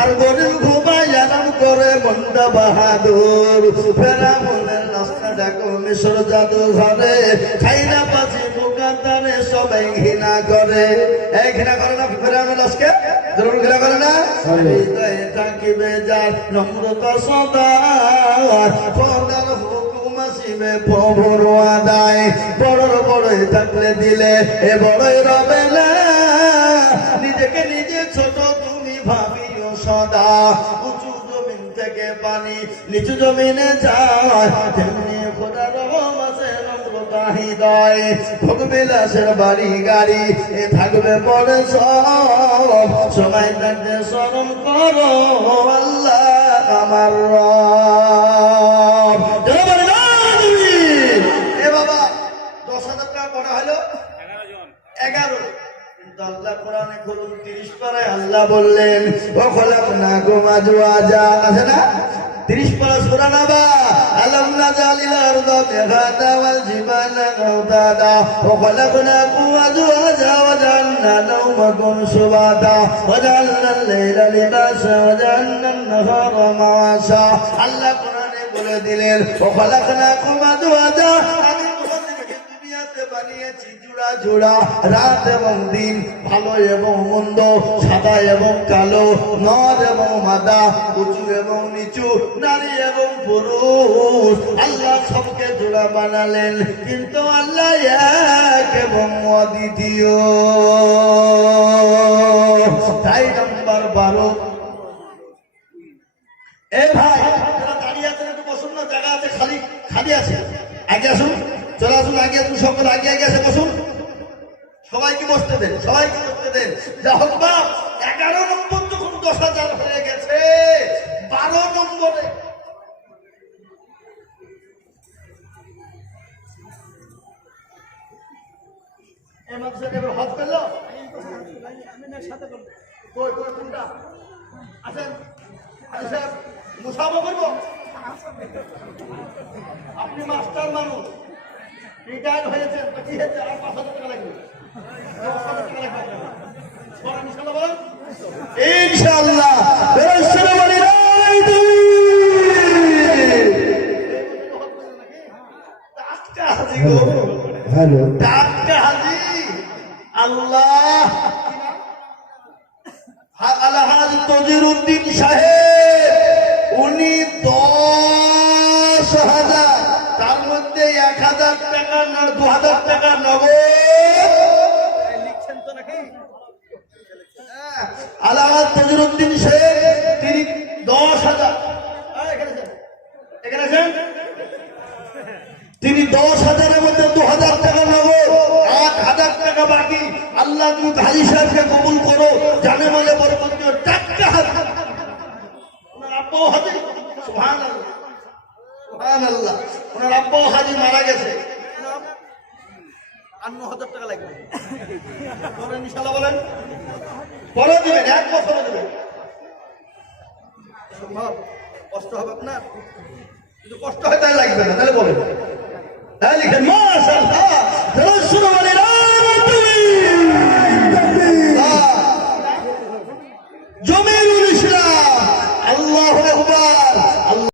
আর গরিব ঘুমাই আরাম করে মন্দা বাহাদুর। ফেরা মনের মিশর জাদু ঘরে খাইনা পাচি দোকানদারে সবাই ঘৃণা করে। এই ঘৃণা করে না ফেরানো লাশকে জরুর ঘৃণা করে না? হৃদয়ে থাকিবে যার নম্রতা সদা। খোদার হুকুম আসিবে প্রভুর আদায়। বড়র বড়ই থাকলে দিলে এ বড়ই রবে না। নিজেকে নিজে নিচু জমিনে যায় তেমনি হৃদয় ভোগবিলাসের বাড়ি গাড়ি এ থাকবে পরে সব। সময় থাকতে স্মরণ করো আল্লাহ আমার? এ বাবা দশ হাজার টাকা করা হলো? এগারো আল্লাহ কোরআনে তিরিশ পারায় আল্লাহ বললেন ও খোলাক না গোমা জুয়া যা আছে না? তিরিশ পারা সুরা না বা আলম না জালিল আরদ মেঘাদা ওয়াল জিবালা গাউদাদা ও খোলাক না গোমা জুয়া যা ওয়া ওয়া ওয়া আল্লাহ কোরআনে বলে দিলেন ও খোলাক না গোমা আমি বানিয়েছি জোড়া জোড়া রাত এবং দিন, ভালো এবং মন্দ, সাদা এবং কালো, নর এবং মাদা, উঁচু এবং নিচু, নারী এবং পুরুষ। আল্লাহ সবকে জোড়া বানালেন, কিন্তু আল্লাহ এক এবং অদ্বিতীয়। তাই নাম্বার বারো। এ ভাই দাঁড়িয়ে আছেন, একটু বসুন না, জায়গা আছে, খালি খালি আছে। আগে আসুন। চলে আসুন আগে আসুন সকল আগে আগে এসে বসুন। সবাইকে বসতে দেন, সবাইকে বসতে দেন। যা হোক বাপ এগারো নম্বর যখন দশ হাজার হয়ে গেছে, বারো নম্বরে। হজ করল কোনটা? আছেন আরে মুসাফা করব? আপনি মাস্টার মানুষ। রিটায়ার হয়েছেন কি হয়েছে আর পাঁচ হাজার টাকা লাগবে। ইনশাল্লাহ হ্যালো টাটকা হাজি। আল্লাহ। আলহাজ তজির উদ্দিন সাহেব উনি দশ হাজার তার মধ্যে এক হাজার টাকা দু হাজার টাকা নগদ লিখছেন তো নাকি আলহাজ তজির উদ্দিন তিনি দশ হাজার। এখানে আছেন? তিনি দশ হাজারের মধ্যে দু হাজার টাকা নগদ আট হাজার টাকা বাকি আল্লাহ তুমি হাজি সাহেবকে কবুল করো জানে বলে বড় মন্দির টাটকা হাজি ওনার আব্বাও হাজি সুহান আল্লাহ সুহান আল্লাহ ওনার আব্বাও হাজি মারা গেছে। হাজার টাকা লাগবে। পরে ইনশাল্লাহ বলেন। পরে দিবেন এক বছরে দিবেন। সম্ভব? কষ্ট হবে আপনার? কিন্তু কষ্ট হয় তাই লাগবে না তাহলে বলেন।